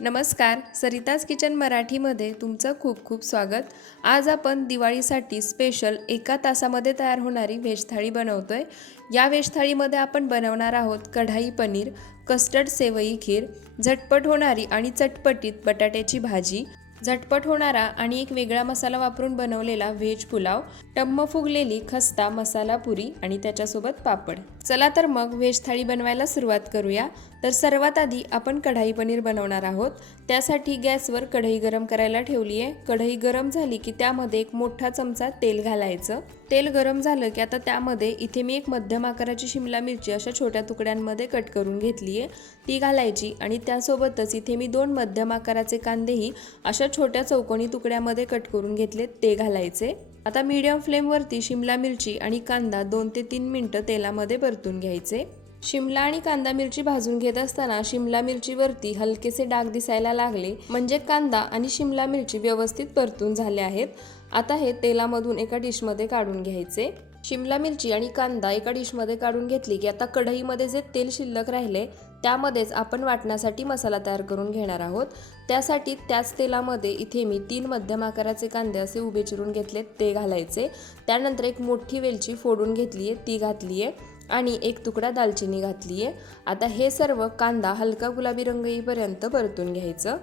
नमस्कार, सरिताज किचन मराठीमध्ये तुमचं खूप खूप स्वागत। आज आपण दिवाळीसाठी स्पेशल 1 तासामध्ये तयार होणारी व्हेज थाळी बनवतोय। या व्हेज थाळीमध्ये आपण बनवणार आहोत कढाई पनीर, कस्टर्ड सेवई खीर, झटपट होणारी आणि चटपटीत बटाट्याची भाजी, झटपट होणारा आणि एक वेगळा मसाला वापरून बनवलेला व्हेज पुलाव, टम्म फुगलेली खस्ता मसाला पुरी आणि त्याच्यासोबत पापड। चला तर मग व्हेज थाळी बनवायला सुरुवात करूया। तर सर्वात आधी आपण कढाई पनीर बनवणार आहोत। त्यासाठी गॅसवर कढई गरम करायला ठेवली आहे। कढई गरम झाली की त्यामध्ये एक मोठा चमचा तेल घालायचं। तेल गरम झालं की आता त्यामध्ये इथे मी एक मध्यम आकाराची शिमला मिरची अशा छोट्या तुकड्यांमध्ये कट करून घेतली आहे, ती घालायची आणि त्यासोबतच इथे मी 2 मध्यम आकाराचे कांदेही अशा छोट्या चौकोनी तुकड्यामध्ये कट करून घेतलेत, ते घालायचे। आता मीडियम फ्लेमवरती शिमला मिरची आणि कांदा 2 ते 3 मिनिटं तेलामध्ये परतून घ्यायचे। शिमला आणि कांदा मिरची भाजून घेत असताना शिमला मिरचीवरती हलकेसे डाग दिसायला लागले म्हणजे कांदा आणि शिमला मिरची व्यवस्थित परतून झाले आहेत। आता हे तेलामधून एका डिशमध्ये काढून घ्यायचे। शिमला मिरची आणि कांदा एका डिशमध्ये काढून घेतली की आता कढईमध्ये जे तेल शिल्लक राहिले त्यामध्येच आपण वाटण्यासाठी मसाला तयार करून घेणार आहोत। त्यासाठी त्याच तेलामध्ये इथे मी 3 मध्यम आकाराचे कांदे असे उभे चिरून घेतलेत, ते घालायचे। त्यानंतर एक मोठी वेलची फोडून घेतली आहे, ती घातली आहे आणि एक तुकडा दालचिनी घातली आहे। आता हे सर्व कांदा हलका गुलाबी रंग येईपर्यंत परतून घ्यायचं।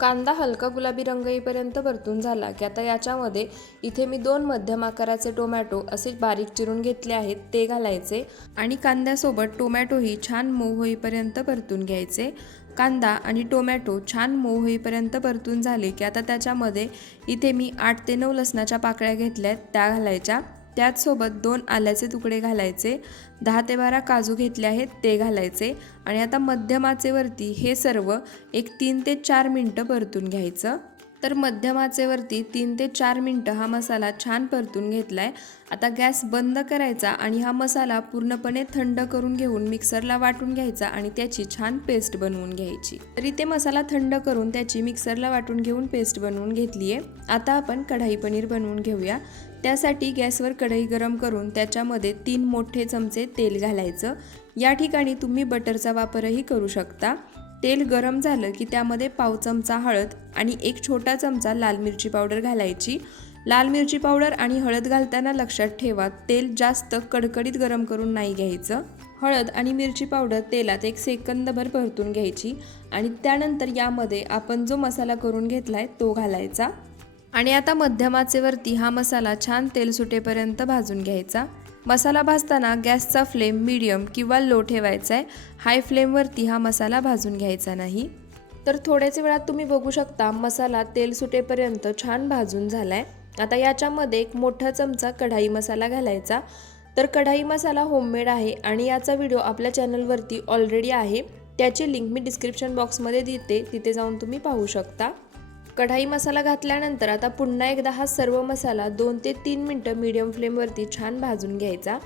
कांदा हलका गुलाबी रंग येईपर्यंत परतून झाला की आता याच्यामध्ये इथे मी 2 मध्यम आकाराचे टोमॅटो असे बारीक चिरून घेतले आहेत, ते घालायचे आणि कांद्यासोबत टोमॅटोही छान मऊ होईपर्यंत परतून घ्यायचे। कांदा आणि टोमॅटो छान मऊ होईपर्यंत परतून झाले की आता त्याच्यामध्ये इथे मी 8 ते 9 लसणाच्या पाकळ्या घेतल्यात, त्या घालायच्या। त्याचसोबत 2 आल्याचे तुकडे घालायचे, 10 ते 12 काजू घेतले आहेत, ते घालायचे आणि आता मध्यम आचेवरती हे सर्व एक 3 ते 4 मिनिटं परतून घ्यायचं। तर मध्यम आचेवरती 3 ते 4 मिनिटं हा मसाला छान परतून घेतलाय। आता गॅस बंद करायचा आणि हा मसाला पूर्णपणे थंड करून घेऊन मिक्सरला वाटून घ्यायचा आणि त्याची छान पेस्ट बनवून घ्यायची। तरी ते मसाला थंड करून त्याची मिक्सरला वाटून घेऊन पेस्ट बनवून घेतली आहे। आता आपण कढाई पनीर बनवून घेऊया। त्यासाठी गॅसवर कढई गरम करून त्याच्यामध्ये 3 मोठे चमचे तेल घालायचं। या ठिकाणी तुम्ही बटरचा वापरही करू शकता। तेल गरम झालं की त्यामध्ये पाव चमचा हळद आणि एक छोटा चमचा लाल मिरची पावडर घालायची। लाल मिरची पावडर आणि हळद घालताना लक्षात ठेवा, तेल जास्त कडकडीत गरम करून नाही घ्यायचं। हळद आणि मिरची पावडर तेलात 1 सेकंदभर परतून घ्यायची आणि त्यानंतर यामध्ये आपण जो मसाला करून घेतलाय तो घालायचा आणि आता मध्यम आचेवरती हा मसाला छान तेल सुटेपर्यंत भाजून घ्यायचा। मसाला भाजताना गॅसचा फ्लेम मीडियम किंवा लो ठेवायचा आहे, हाय फ्लेमवरती हा मसाला भाजून घ्यायचा नाही। तर थोड्याच वेळात तुम्ही बघू शकता मसाला तेल सुटेपर्यंत छान भाजून झालाय। आता याच्यामध्ये एक मोठा चमचा कढाई मसाला घालायचा। तर कढाई मसाला होममेड आहे आणि याचा व्हिडिओ आपल्या चॅनलवरती ऑलरेडी आहे, त्याची लिंक मी डिस्क्रिप्शन बॉक्समध्ये देते, तिथे जाऊन तुम्ही पाहू शकता। कढाई मसाला घातल्यानंतर आता पुन्हा एकदा हा सर्व मसाला 2 ते 3 मिनिटं मीडियम फ्लेमवरती छान भाजून घ्यायचा।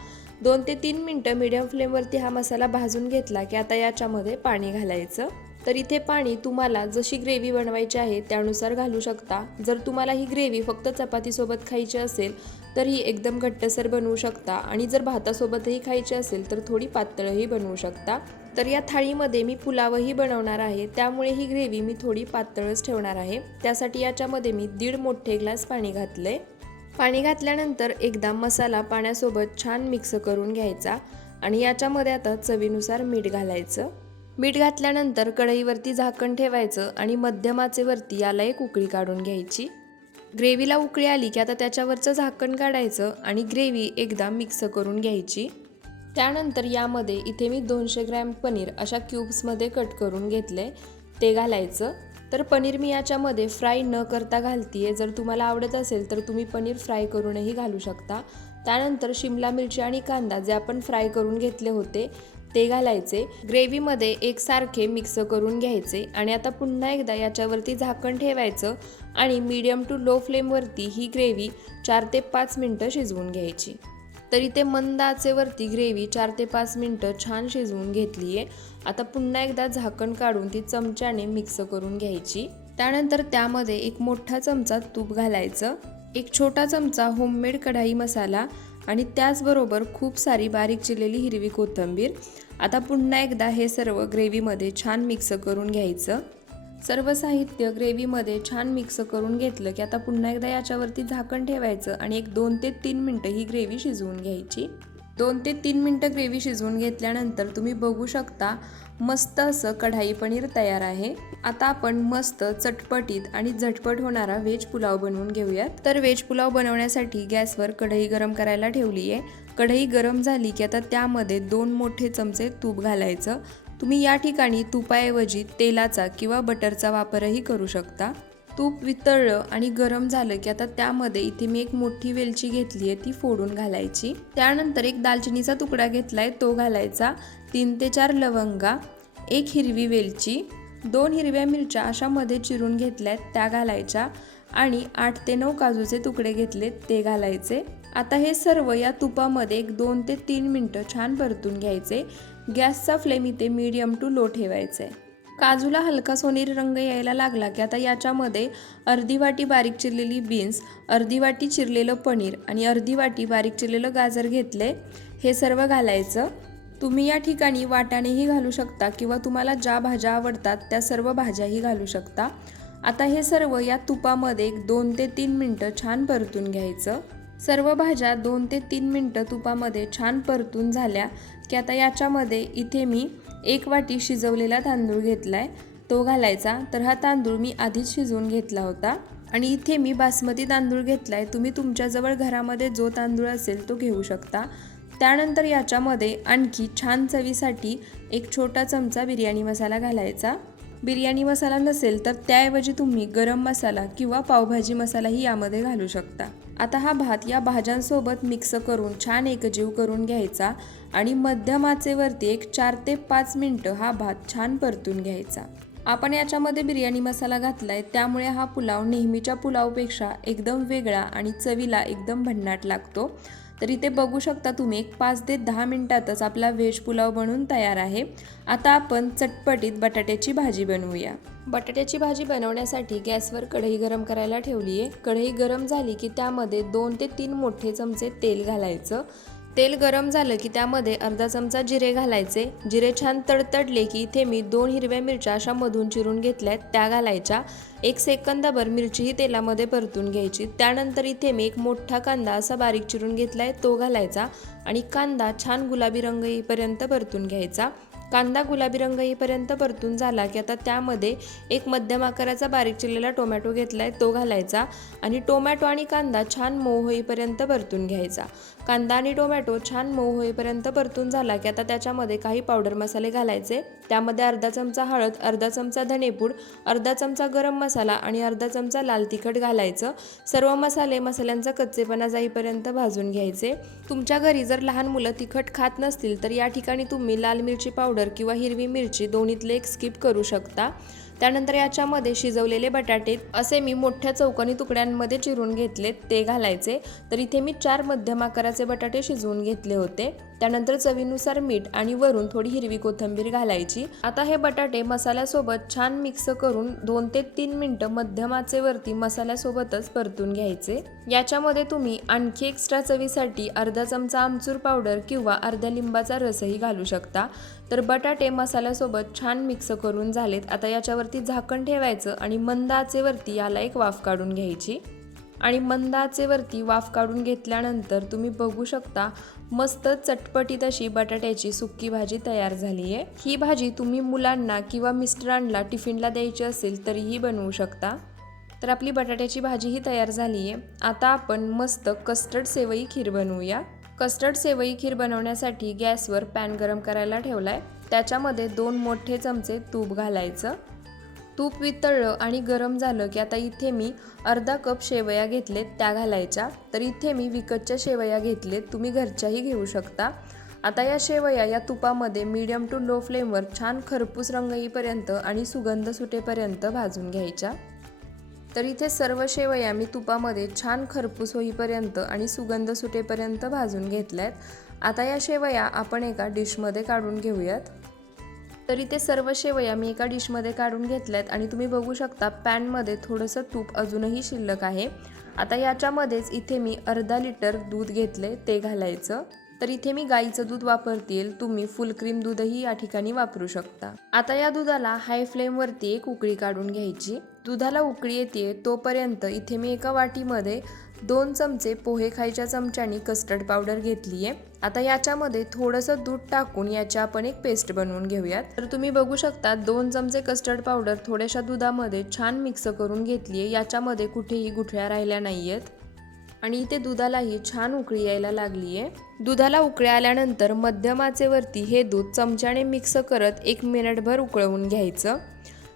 2 ते 3 मिनिटं मीडियम फ्लेमवरती हा मसाला भाजून घेतला की आता याच्यामध्ये पाणी घालायचं। तर इथे पाणी तुम्हाला जशी ग्रेव्ही बनवायची आहे त्यानुसार घालू शकता। जर तुम्हाला ही ग्रेव्ही फक्त चपातीसोबत खायची असेल तर ही एकदम घट्टसर बनवू शकता आणि जर भातासोबतही खायची असेल तर थोडी पातळही बनवू शकता। तर या थाळीमध्ये मी पुलावही बनवणार आहे, त्यामुळे ही ग्रेव्ही मी थोडी पातळच ठेवणार आहे। त्यासाठी याच्यामध्ये मी 1.5 मोठे ग्लास पाणी घातले। पाणी घातल्यानंतर एकदा मसाला पाण्यासोबत छान मिक्स करून घ्यायचा आणि याच्यामध्ये आता चवीनुसार मीठ घालायचं। मीठ घातल्यानंतर कढईवरती झाकण ठेवायचं आणि मध्यम आचेवरती याला एक उकळी काढून घ्यायची। ग्रेव्हीला उकळी आली की आता त्याच्यावरचं झाकण काढायचं आणि ग्रेव्ही एकदा मिक्स करून घ्यायची। त्यानंतर यामध्ये इथे मी 200 ग्रॅम पनीर अशा क्यूब्समध्ये कट करून घेतले, ते घालायचं। तर पनीर मी याच्यामध्ये फ्राय न करता घालतीये, जर तुम्हाला आवडत असेल तर तुम्ही पनीर फ्राय करूनही घालू शकता। त्यानंतर शिमला मिरची आणि कांदा जे आपण फ्राय करून घेतले होते ते घालायचे। ग्रेव्हीमध्ये एकसारखे मिक्स करून घ्यायचे आणि आता पुन्हा एकदा याच्यावरती झाकण ठेवायचं आणि मीडियम टू लो फ्लेमवरती ही ग्रेव्ही 4 ते 5 मिनिटं शिजवून घ्यायची। तरी ते मंद आचेवरती ग्रेव्ही 4 ते 5 मिनिटं छान शिजवून घेतली आहे। आता पुन्हा एकदा झाकण काढून ती चमच्याने मिक्स करून घ्यायची। त्यानंतर त्यामध्ये एक मोठा चमचा तूप घालायचं, एक छोटा चमचा होममेड कढाई मसाला आणि त्याचबरोबर खूप सारी बारीक चिरलेली हिरवी कोथिंबीर। आता पुन्हा एकदा हे सर्व ग्रेव्हीमध्ये छान मिक्स करून घ्यायचं। सर्व साहित्य ग्रेव्हीमध्ये छान मिक्स करून घेतलं की आता पुन्हा एकदा याच्यावरती झाकण ठेवायचं आणि एक 2 ते 3 मिनटं ही ग्रेव्ही शिजवून घ्यायची। 2 ते 3 मिनटं ग्रेव्ही शिजवून घेतल्यानंतर तुम्ही बघू शकता मस्त असं कढाई पनीर तयार आहे। आता आपण मस्त चटपटीत आणि झटपट होणारा व्हेज पुलाव बनवून घेऊयात। तर व्हेज पुलाव बनवण्यासाठी गॅसवर कढई गरम करायला ठेवली आहे। कढई गरम झाली की आता त्यामध्ये 2 मोठे चमचे तूप घालायचं। तुम्ही या ठिकाणी तुपाऐवजी तेलाचा किंवा बटरचा वापरही करू शकता। तूप वितळलं आणि गरम झालं की आता त्यामध्ये इथे मी एक मोठी वेलची घेतली आहे ती फोडून घालायची। त्यानंतर एक दालचिनीचा तुकडा घेतलाय तो घालायचा, 3 ते 4 लवंगा, एक हिरवी वेलची, 2 हिरव्या मिरच्या अशा मध्ये चिरून घेतल्यात त्या घालायच्या आणि 8 ते 9 काजूचे तुकडे घेतलेत ते घालायचे। आता हे सर्व या तुपामध्ये एक 2 ते 3 मिनटं छान परतून घ्यायचे। गॅसचा फ्लेम इथे मीडियम टू लो ठेवायचे। काजूला हलका सोनेरी रंग यायला लागला की आता याच्यामध्ये अर्धी वाटी बारीक चिरलेली बीन्स, अर्धी वाटी चिरलेलं पनीर आणि अर्धी वाटी बारीक चिरलेलं गाजर घेतले, हे सर्व घालायचं। तुम्ही या ठिकाणी वाटाणेही घालू शकता किंवा तुम्हाला ज्या भाज्या आवडतात त्या सर्व भाज्याही घालू शकता। आता हे सर्व या तुपामध्ये एक 2 ते 3 मिनटं छान परतून घ्यायचं। सर्व भाज्या 2 ते 3 मिनटं तुपामध्ये छान परतून झाल्या की आता याच्यामध्ये इथे मी 1 वाटी शिजवलेला तांदूळ घेतलाय तो घालायचा। तर हा तांदूळ मी आधीच शिजवून घेतला होता आणि इथे मी बासमती तांदूळ घेतलाय, तुम्ही तुमच्याजवळ घरामध्ये जो तांदूळ असेल तो घेऊ शकता। त्यानंतर याच्यामध्ये आणखी छान चवीसाठी एक छोटा चमचा बिर्याणी मसाला घालायचा। बिर्याणी मसाला नसेल तर त्याऐवजी तुम्ही गरम मसाला किंवा पावभाजी मसालाही यामध्ये घालू शकता। आता हा भात या भाज्यांसोबत मिक्स करून छान एकजीव करून घ्यायचा आणि मध्यम आचेवरती एक 4 ते 5 मिनटं हा भात छान परतून घ्यायचा। आपण याच्यामध्ये बिर्याणी मसाला घातलाय त्यामुळे हा पुलाव नेहमीच्या पुलावपेक्षा एकदम वेगळा आणि चवीला एकदम भन्नाट लागतो। तर इथे बघू शकता तुम्ही एक 5 ते 10 मिनिटातच आपला व्हेज पुलाव बनून तयार आहे। आता आपण चटपटीत बटाट्याची भाजी बनवूया। बटाट्याची भाजी बनवण्यासाठी गॅसवर कढई गरम करायला ठेवली आहे। कढई गरम झाली की त्यामध्ये 2 ते 3 मोठे चमचे तेल घालायचं। तेल गरम झालं की त्यामध्ये अर्धा चमचा जिरे घालायचे। जिरे छान तडतडले की इथे मी 2 हिरव्या मिरच्या अशा मधून चिरून घेतल्यात त्या घालायच्या। 1 सेकंदाभर मिरचीही तेलामध्ये परतून घ्यायची। त्यानंतर इथे मी एक मोठा कांदा असा बारीक चिरून घेतलाय तो घालायचा आणि कांदा छान गुलाबी रंग येईपर्यंत परतून घ्यायचा। कांदा गुलाबी रंग येईपर्यंत परतून झाला की आता त्यामध्ये एक मध्यम आकाराचा बारीक चिरलेला टोमॅटो घेतलाय तो घालायचा आणि टोमॅटो आणि कांदा छान मऊ होईपर्यंत परतून घ्यायचा। कांदा आणि टोमॅटो छान मऊ होईपर्यंत परतून झाला की आता त्याच्यामध्ये काही पावडर मसाले घालायचे। त्यामध्ये अर्धा चमचा हळद, अर्धा चमचा धनेपूड, अर्धा चमचा गरम मसाला आणि अर्धा चमचा लाल तिखट घालायचं। सर्व मसाल्यांचा कच्चेपणा जाईपर्यंत भाजून घ्यायचे। तुमच्या घरी जर लहान मुलं तिखट खात नसतील तर या ठिकाणी तुम्ही लाल मिरची पावडर किंवा हिरवी मिरची दोन्हीतले एक स्किप करू शकता। त्यानंतर याच्यामध्ये शिजवलेले बटाटे असे मी मोठ्या चौकोनी तुकड्यांमध्ये चिरून घेतलेत ते घालायचे। तर इथे मी 4 मध्यम आकाराचे बटाटे शिजवून घेतले होते। त्यानंतर चवीनुसार मीठ आणि वरून थोडी हिरवी कोथिंबीर घालायची। आता हे बटाटे मसाल्यासोबत छान मिक्स करून 2 ते 3 मिनिटं मध्यम आचेवरती मसाल्यासोबतच परतून घ्यायचे। याच्यामध्ये तुम्ही आणखी एक्स्ट्रा चवीसाठी अर्धा चमचा आमचूर पावडर किंवा अर्ध्या लिंबाचा रसही घालू शकता। तर बटाटे मसाल्यासोबत छान मिक्स करून झालेत। आता याच्यावरती झाकण ठेवायचं आणि मंद आचेवरती याला एक वाफ काढून घ्यायची आणि मंद आचेवरती वाफ काढून घेतल्यानंतर तुम्ही बघू शकता मस्त चटपटीत अशी बटाट्याची सुक्की भाजी तयार झाली आहे। ही भाजी तुम्ही मुलांना किंवा मिस्टरांना टिफिनला द्यायची असेल तरीही बनवू शकता। तर आपली बटाट्याची भाजीही तयार झाली आहे। आता आपण मस्त कस्टर्ड सेवई खीर बनवूया। कस्टर्ड सेवई खीर बनवण्यासाठी गॅसवर पॅन गरम करायला ठेवलाय। त्याच्यामध्ये 2 मोठे चमचे तूप घालायचं। तूप वितळलं आणि गरम झालं की आता इथे मी अर्धा कप शेवया घेतलेत त्या घालायच्या। तर इथे मी विकतच्या शेवया घेतलेत, तुम्ही घरच्याही घेऊ शकता। आता या शेवया या तुपामध्ये मीडियम टू लो फ्लेमवर छान खरपूस रंग येईपर्यंत आणि सुगंध सुटेपर्यंत भाजून घ्यायच्या। तर इथे सर्व शेवया मी तुपामध्ये छान खरपूस होईपर्यंत आणि सुगंध सुटेपर्यंत भाजून घेतल्यात। आता या शेवया आपण एका डिशमध्ये काढून घेऊयात। तर इथे सर्व शेवया मी एका डिशमध्ये काढून घेतल्यात आणि तुम्ही बघू शकता पॅनमध्ये थोडंसं तूप अजूनही शिल्लक आहे। आता याच्यामध्येच इथे मी अर्धा लिटर दूध घेतले ते घालायचं। तर इथे मी गाईचं दूध वापरते, तुम्ही फुल क्रीम दूधही या ठिकाणी वापरू शकता। आता या दुधाला हाय फ्लेमवरती एक उकळी काढून घ्यायची। दुधाला उकळी येते तोपर्यंत इथे मी एका वाटीमध्ये 2 चमचे पोहे खायच्या चमच्यानी कस्टर्ड पावडर घेतली आहे। आता याच्यामध्ये थोडंसं दूध टाकून याची आपण एक पेस्ट बनवून घेऊयात। तर तुम्ही बघू शकता 2 चमचे कस्टर्ड पावडर थोड्याशा दुधामध्ये छान मिक्स करून घेतली आहे। याच्यामध्ये कुठेही गुठळ्या राहिल्या नाहीयेत आणि इथे दुधालाही छान उकळी यायला लागली आहे। दुधाला उकळी आल्यानंतर मध्यम आचेवरती हे दूध चमच्याने मिक्स करत 1 मिनिटभर उकळवून घ्यायचं।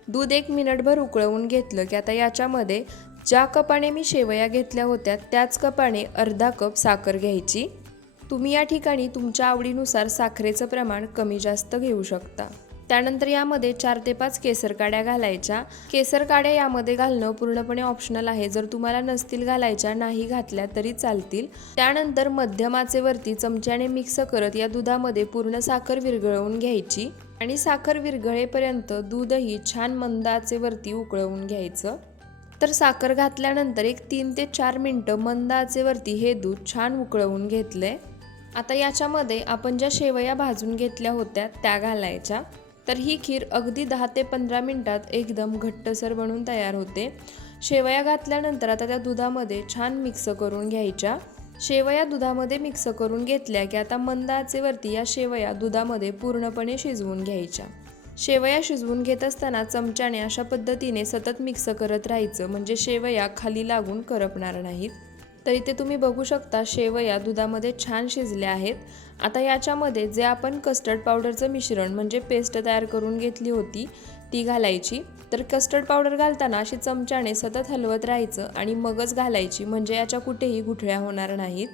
दूध 1 मिनिटभर उकळवून घेतलं की आता याच्यामध्ये ज्या कपाने मी शेवया घेतल्या होत्या त्याच कपाने अर्धा कप साखर घ्यायची। तुम्ही या ठिकाणी तुमच्या आवडीनुसार साखरेचं प्रमाण कमी जास्त घेऊ शकता। त्यानंतर यामध्ये 4 ते 5 केसर काड्या घालायच्या। केसर काड्या यामध्ये घालणं पूर्णपणे ऑप्शनल आहे, जर तुम्हाला नसतील घालायच्या नाही घातल्या तरी चालतील। त्यानंतर मध्यम आचेवरती चमच्याने मिक्स करत या दुधामध्ये पूर्ण साखर विरघळवून घ्यायची आणि साखर विरघळेपर्यंत दूधही छान मंद आचेवरती उकळवून घ्यायचं। तर साखर घातल्यानंतर एक 3 ते 4 मिनिटं मंद आचेवरती हे दूध छान उकळवून घेतलंय। आता याच्यामध्ये आपण ज्या शेवया भाजून घेतल्या होत्या त्या घालायच्या। तर ही खीर अगदी 10 ते 15 मिनिटात एकदम घट्टसर बनून तयार होते। शेवया घातल्यानंतर आता त्या दुधामध्ये छान मिक्स करून घ्यायच्या। शेवया दुधामध्ये मिक्स करून घेतल्या की आता मंद आचेवरती या शेवया दुधामध्ये पूर्णपणे शिजवून घ्यायच्या। शेवया शिजवून घेत असताना चमच्याने अशा पद्धतीने सतत मिक्स करत राहायचं, म्हणजे शेवया खाली लागून करपणार नाहीत। तर इथे तुम्ही बघू शकता शेवया दुधामध्ये छान शिजल्या आहेत। आता याच्यामध्ये जे आपण कस्टर्ड पावडरचं मिश्रण म्हणजे पेस्ट तयार करून घेतली होती ती घालायची। तर कस्टर्ड पावडर घालताना अशी चमच्याने सतत हलवत राहायचं आणि मगच घालायची, म्हणजे याच्या कुठेही गुठळ्या होणार नाहीत।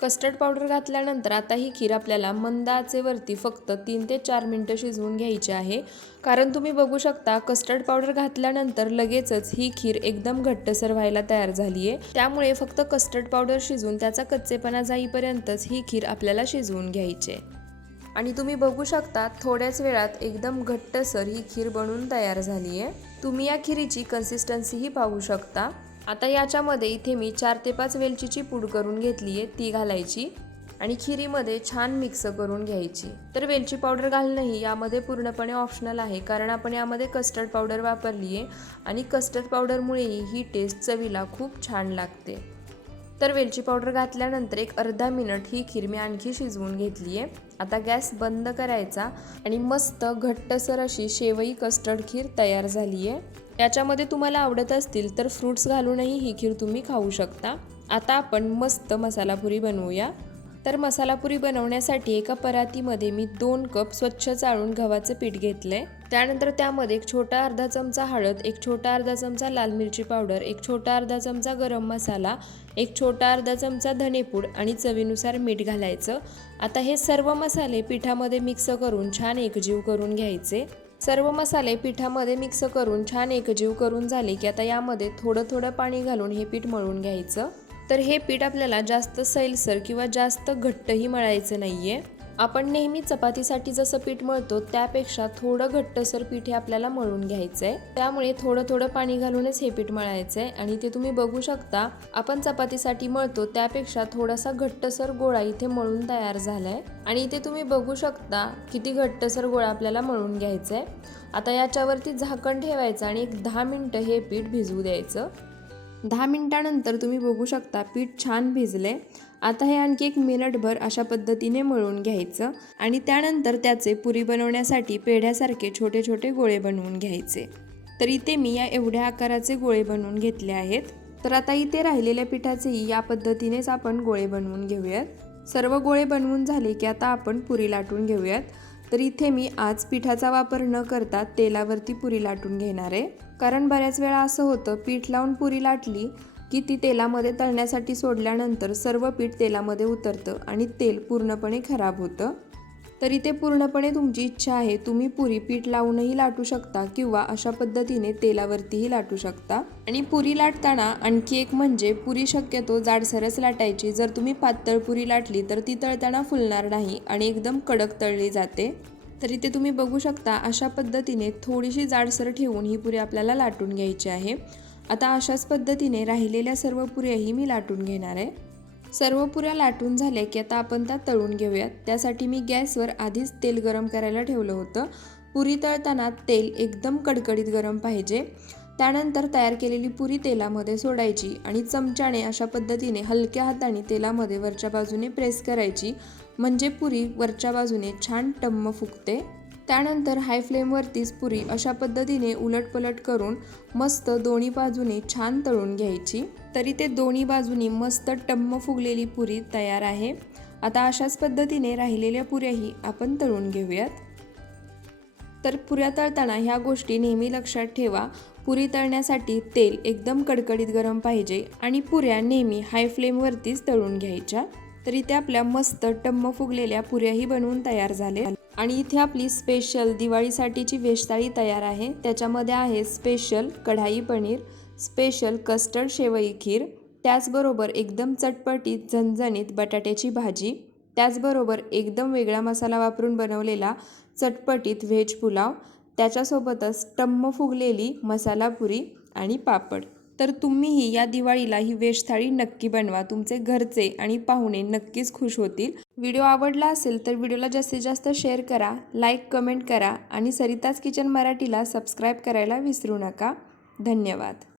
कस्टर्ड पावडर घातल्यानंतर आता ही खीर आपल्याला मंद आचेवरती फक्त 3 ते 4 मिनिटं शिजवून घ्यायची आहे, कारण तुम्ही बघू शकता कस्टर्ड पावडर घातल्यानंतर लगेचच ही खीर एकदम घट्टसर व्हायला तयार झाली आहे। त्यामुळे फक्त कस्टर्ड पावडर शिजून त्याचा कच्चेपणा जाईपर्यंतच ही खीर आपल्याला शिजवून घ्यायची आहे। आणि तुम्ही बघू शकता थोड्याच वेळात एकदम घट्टसर ही खीर बनवून तयार झाली आहे। तुम्ही या खीरीची कन्सिस्टन्सीही पाहू शकता। आता याच्यामध्ये इथे मी 4 ते 5 वेलचीची पूड करून घेतली आहे ती घालायची आणि खिरीमध्ये छान मिक्स करून घ्यायची। तर वेलची पावडर घालणंही यामध्ये पूर्णपणे ऑप्शनल आहे, कारण आपण यामध्ये कस्टर्ड पावडर वापरली आहे आणि कस्टर्ड पावडरमुळेही ही टेस्ट चवीला खूप छान लागते। तर वेलची पावडर घातल्यानंतर एक अर्धा मिनिट ही खीर मी आणखी शिजवून घेतली आहे। आता गॅस बंद करायचा आणि मस्त घट्टसर अशी शेवई कस्टर्ड खीर तयार झाली आहे। याच्यामध्ये तुम्हाला आवडत असतील तर फ्रूट्स घालूनही ही खीर तुम्ही खाऊ शकता। आता आपण मस्त मसाला पुरी बनवूया। तर मसाला पुरी बनवण्यासाठी एका परातीमध्ये मी 2 कप स्वच्छ चाळून गव्हाचे पीठ घेतले। त्यानंतर त्यामध्ये एक छोटा अर्धा चमचा हळद, एक छोटा अर्धा चमचा लाल मिरची पावडर, एक छोटा अर्धा चमचा गरम मसाला, एक छोटा अर्धा चमचा धनेपूड आणि चवीनुसार मीठ घालायचं। आता हे सर्व मसाले पिठामध्ये मिक्स करून छान एकजीव करून घ्यायचे। सर्व मसाले पिठामध्ये मिक्स करून छान एकजीव करून झाले की आता यामध्ये थोडं थोडं पाणी घालून हे पीठ मळून घ्यायचं। तर हे पीठ आपल्याला जास्त सैलसर किंवा जास्त घट्टही मळायचं नाहीये। आपण नेहमी चपातीसाठी जसं पीठ मळतो त्यापेक्षा थोडं घट्टसर पीठ हे आपल्याला मळून घ्यायचंय। त्यामुळे थोडं थोडं पाणी घालूनच हे पीठ मळायचंय आणि ते तुम्ही बघू शकता आपण चपातीसाठी मळतो त्यापेक्षा थोडासा घट्टसर गोळा इथे मळून तयार झालाय आणि इथे तुम्ही बघू शकता किती घट्टसर गोळा आपल्याला मळून घ्यायचंय। आता याच्यावरती झाकण ठेवायचं आणि एक 10 मिनिटं हे पीठ भिजवू द्यायचं। 10 मिनिटानंतर तुम्ही बघू शकता पीठ छान भिजले। आता हे आणखी 1 मिनिटभर अशा पद्धतीने मळून घ्यायचं आणि त्यानंतर त्याचे पुरी बनवण्यासाठी पेढ्यासारखे छोटे छोटे गोळे बनवून घ्यायचे। तर इथे मी या एवढ्या आकाराचे गोळे बनवून घेतले आहेत। तर आता इथे राहिलेल्या पिठाचेही या पद्धतीनेच आपण गोळे बनवून घेऊयात। सर्व गोळे बनवून झाले की आता आपण पुरी लाटून घेऊयात। तर इथे मी आज पिठाचा वापर न करता तेलावरती पुरी लाटून घेणार आहे, कारण बऱ्याच वेळा असं होतं पीठ लावून पुरी लाटली की ती तेलामध्ये तळण्यासाठी सोडल्यानंतर सर्व पीठ तेलामध्ये उतरतं आणि तेल पूर्णपणे खराब होतं। तर इथे पूर्णपणे तुमची इच्छा आहे, तुम्ही पुरी पीठ लावूनही लाटू शकता किंवा अशा पद्धतीने तेलावरतीही लाटू शकता। आणि पुरी लाटताना आणखी एक म्हणजे पुरी शक्यतो जाडसरच लाटायची। जर तुम्ही पातळ पुरी लाटली तर ती तळताना फुलणार नाही आणि एकदम कडक तळली जाते। तर इथे तुम्ही बघू शकता अशा पद्धतीने थोडीशी जाडसर ठेवून ही पुरी आपल्याला लाटून घ्यायची आहे। आता अशाच पद्धतीने राहिलेल्या सर्व पुऱ्याही मी लाटून घेणार आहे। सर्व पुऱ्या लाटून झाल्या की आता आपण त्या तळून घेऊयात। त्यासाठी मी गॅसवर आधीच तेल गरम करायला ठेवलं होतं। पुरी तळताना तेल एकदम कडकडीत गरम पाहिजे। त्यानंतर तयार केलेली पुरी तेलामध्ये सोडायची आणि चमच्याने अशा पद्धतीने हलक्या हाताने तेलामध्ये वरच्या बाजूने प्रेस करायची, म्हणजे पुरी वरच्या बाजूने छान टम्म फुगते। त्यानंतर हाय फ्लेमवरतीच पुरी अशा पद्धतीने उलटपलट करून मस्त दोन्ही बाजूने छान तळून घ्यायची। तरी ते दोन्ही बाजूनी मस्त टम्म फुगलेली पुरी तयार आहे। आता अशाच पद्धतीने राहिलेल्या पुऱ्याही आपण तळून घेऊयात। तर पुऱ्या तळताना ह्या गोष्टी नेहमी लक्षात ठेवा। पुरी तळण्यासाठी तेल एकदम कडकडीत गरम पाहिजे आणि पुऱ्या नेहमी हाय फ्लेमवरतीच तळून घ्यायच्या। तर इथे आपल्या मस्त टम्म फुगलेल्या पुऱ्याही बनवून तयार झाले आणि इथे आपली स्पेशल दिवाळीसाठीची व्हेज थाळी तयार आहे। त्याच्यामध्ये आहे स्पेशल कढाई पनीर, स्पेशल कस्टर्ड शेवई खीर, त्याचबरोबर एकदम चटपटीत झणझणीत बटाट्याची भाजी, त्याचबरोबर एकदम वेगळा मसाला वापरून बनवलेला चटपटीत व्हेज पुलाव, त्याच्यासोबतच टम्म फुगलेली मसाला पुरी आणि पापड। तर तुम्हीही या दिवाळीला ही व्हेज थाळी नक्की बनवा। तुमचे घरचे आणि पाहुणे नक्कीच खुश होतील। व्हिडिओ आवडला असेल तर व्हिडिओला जास्तीत जास्त शेअर करा, लाईक कमेंट करा आणि सरिताज किचन मराठीला सबस्क्राईब करायला विसरू नका। धन्यवाद।